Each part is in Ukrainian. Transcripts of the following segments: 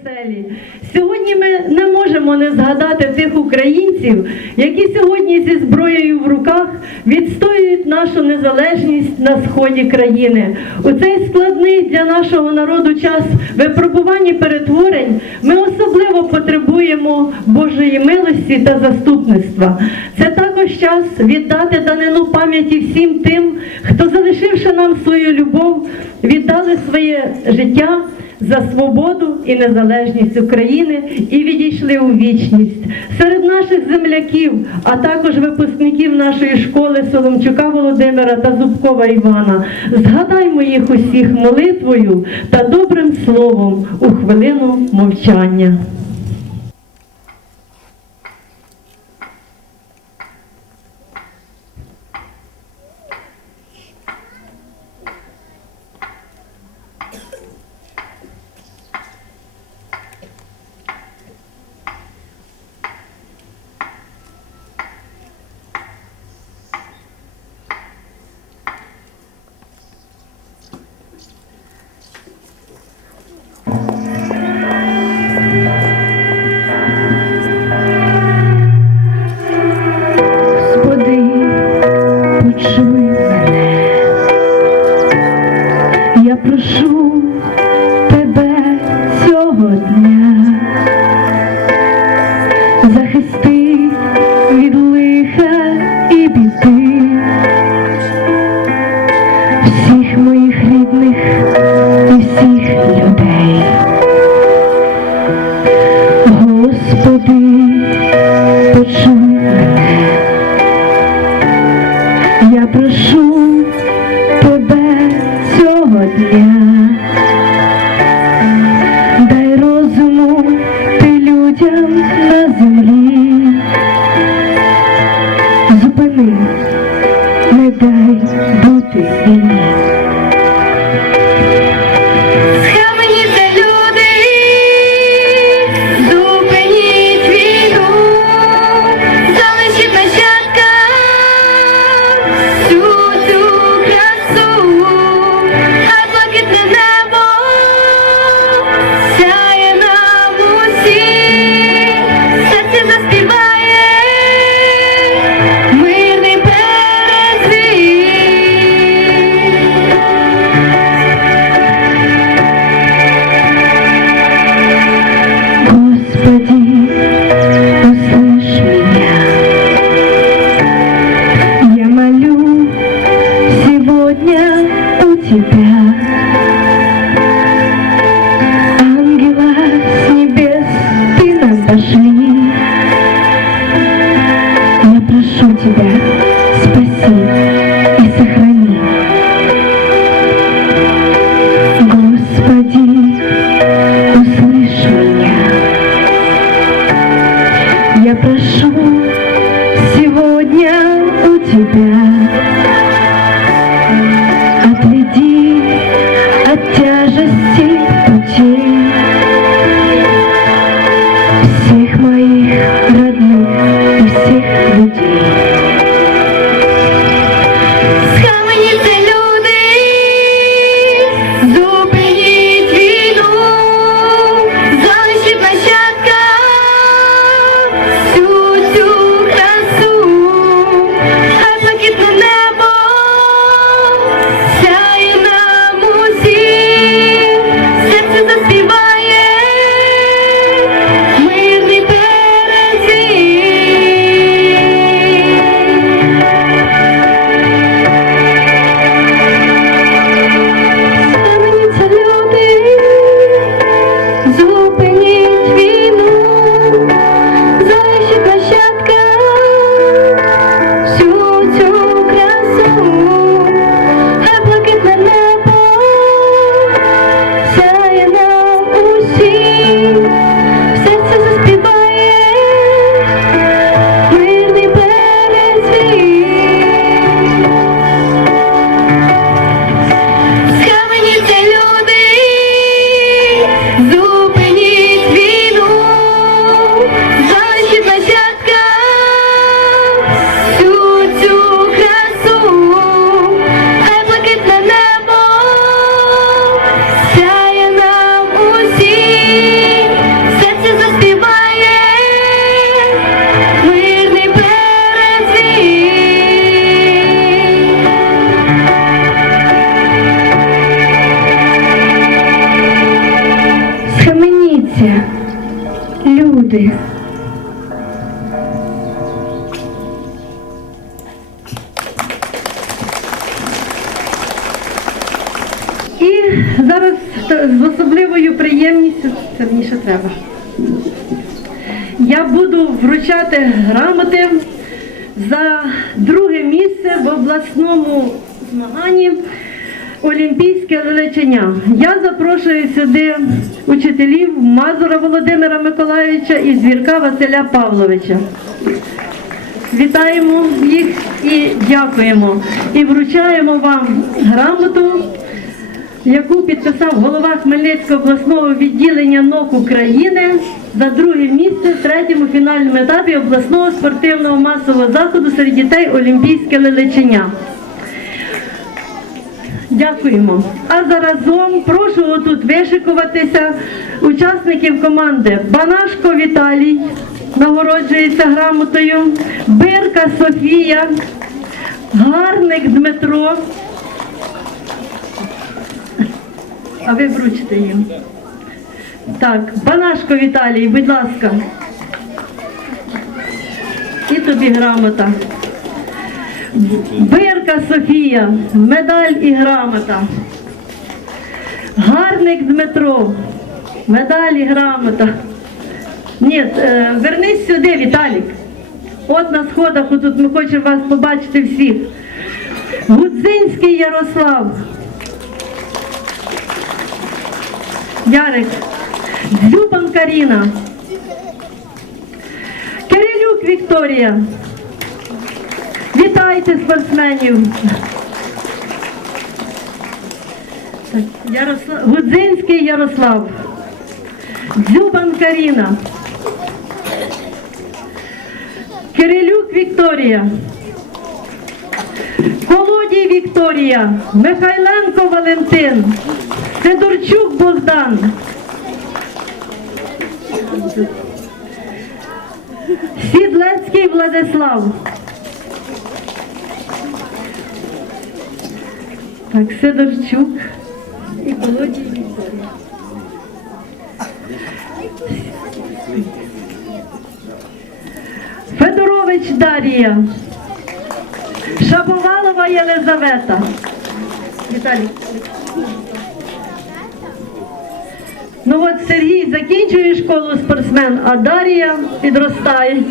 оселі. Сьогодні ми не можемо не згадати тих українців, які сьогодні зі зброєю в руках відстоюють нашу незалежність на сході країни. У цей складний для нашого народу час випробувань і перетворень ми особливо потребуємо Божої милості та заступництва. Це також час віддати данину пам'яті всім тим, хто, залишивши нам свою любов, віддали своє життя за свободу і незалежність України і відійшли у вічність. Серед наших земляків, а також випускників нашої школи Соломчука Володимира та Зубкова Івана, згадаймо їх усіх молитвою та добрим словом у хвилину мовчання. Hmm. Música приємністю, це мені ще треба. Я буду вручати грамоти за друге місце в обласному змаганні Олімпійське лелечення. Я запрошую сюди учителів Мазура Володимира Миколаївича і Звірка Василя Павловича. Вітаємо їх і дякуємо. І вручаємо вам грамоту, яку підписав голова Хмельницького обласного відділення НОК України за друге місце в третьому фінальному етапі обласного спортивного масового заходу серед дітей Олімпійське лелечення. Дякуємо. А заразом прошу отут вишикуватися учасників команди Банашко Віталій нагороджується грамотою, Бирка Софія, Гарник Дмитро. А ви вручите їм. Так, Банашко Віталій, будь ласка. І тобі грамота. Бирка Софія, медаль і грамота. Гарник Дмитро, медаль і грамота. Ні, е, вернись сюди, Віталік. От на сходах, тут ми хочемо вас побачити всіх. Гудзинський Ярослав. Ярик. Дзюбан Каріна. Кирилюк Вікторія. Вітайте спортсменів. Ярослав, Гудзинський Ярослав. Дзюбан Каріна. Кирилюк Вікторія. Колодій Вікторія. Михайленко Валентин. Сидорчук Богдан. Сідлецький Владислав. Так, Сидорчук і Володій Вікторія. Федорович Дарія. Шаповалова Єлизавета. Віталій. Ну от Сергій закінчує школу спортсмен, а Дарія підростає.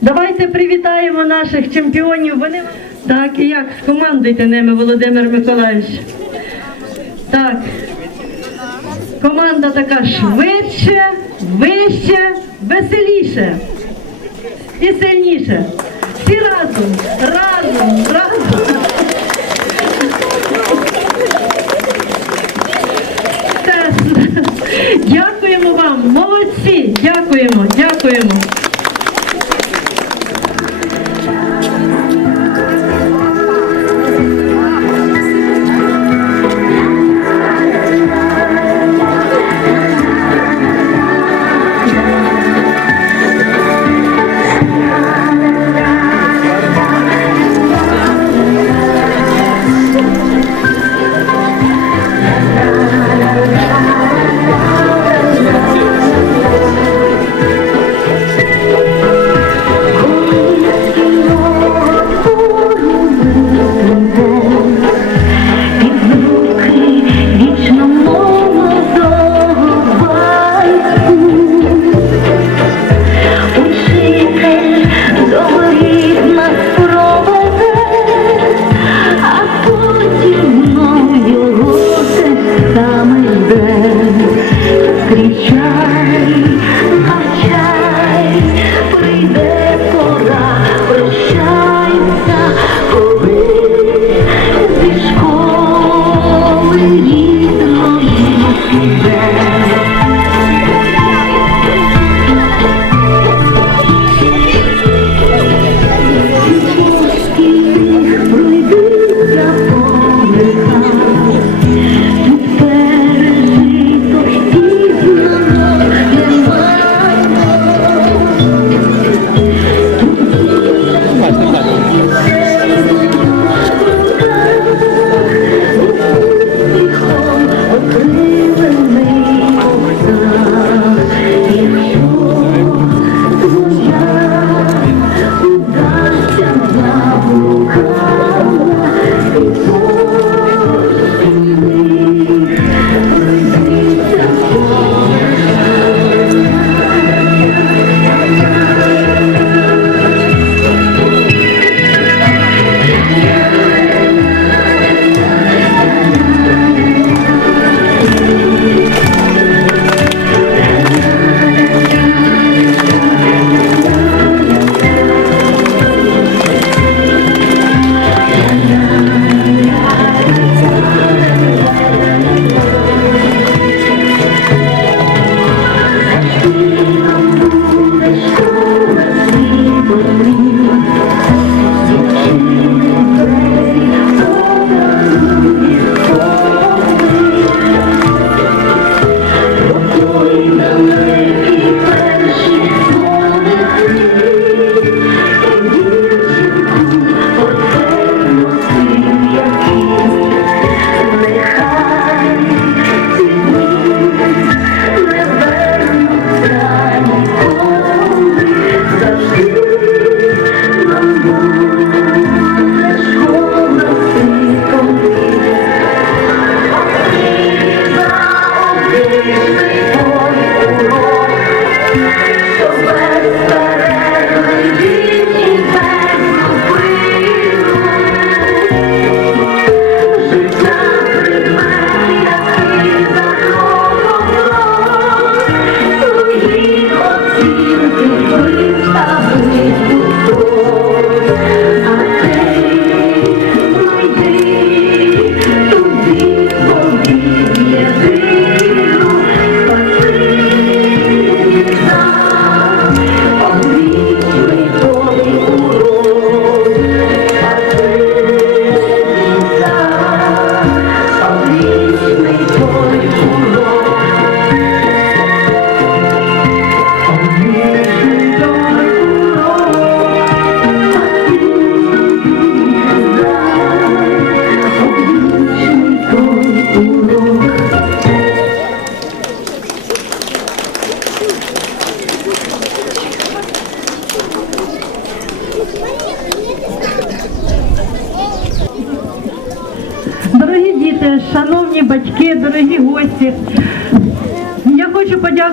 Давайте привітаємо наших чемпіонів. Вони так і як скомандуйте ними, Володимир Миколаївич. Так. Команда така швидше, вище, веселіше і сильніше. Всі разом, разом, разом.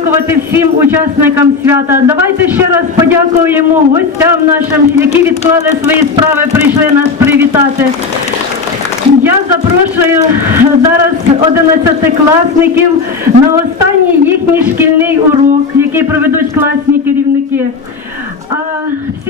Подякувати всім учасникам свята. Давайте ще раз подякуємо гостям нашим, які відклали свої справи, прийшли нас привітати. Я запрошую зараз 11-класників на останній їхній шкільний урок, який проведуть класні керівники. А всі